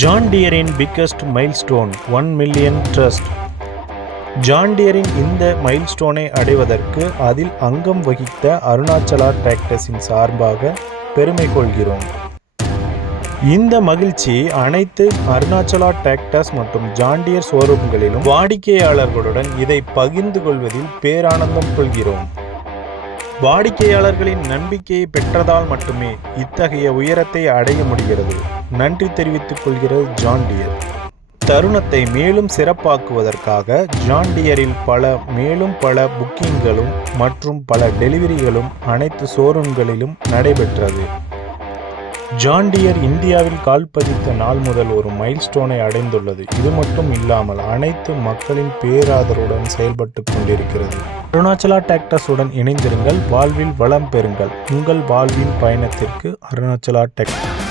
John டியரின் biggest milestone 1 million trust. John டியரின் இந்த மைல்ஸ்டோனை அடைவதற்கு அதில் அங்கம் வகித்த அருணாச்சலா டிராக்டர்ஸின் சார்பாக பெருமை கொள்கிறோம். இந்த மகிழ்ச்சி அனைத்து அருணாச்சலா டிராக்டர்ஸ் மற்றும் ஜான் டியர் ஷோரூம்களிலும் வாடிக்கையாளர்களுடன் இதை பகிர்ந்து கொள்வதில் பேரானந்தம் கொள்கிறோம். வாடிக்கையாளர்களின் நம்பிக்கையை பெற்றதால் மட்டுமே இத்தகைய உயரத்தை அடைய முடிகிறது. நன்றி தெரிவித்துக் கொள்கிறது ஜான் டியர். தருணத்தை மேலும் சிறப்பாக்குவதற்காக ஜான் டியரில் மேலும் பல புக்கிங்களும் மற்றும் பல டெலிவரிகளும் அனைத்து ஷோரூம்களிலும் நடைபெற்றது. ஜான் டியர் இந்தியாவில் கால் பதித்த நாள் முதல் ஒரு மைல்ஸ்டோனை அடைந்துள்ளது. இது மட்டும் இல்லாமல் அனைத்து மக்களின் பேராதரவுடன் செயல்பட்டு கொண்டிருக்கிறது. அருணாச்சலா டிராக்டர்ஸ் உடன் இணைந்திருங்கள், வாழ்வில் வளம் பெறுங்கள். உங்கள் வாழ்வின் பயணத்திற்கு அருணாச்சலா டிராக்டர்ஸ்.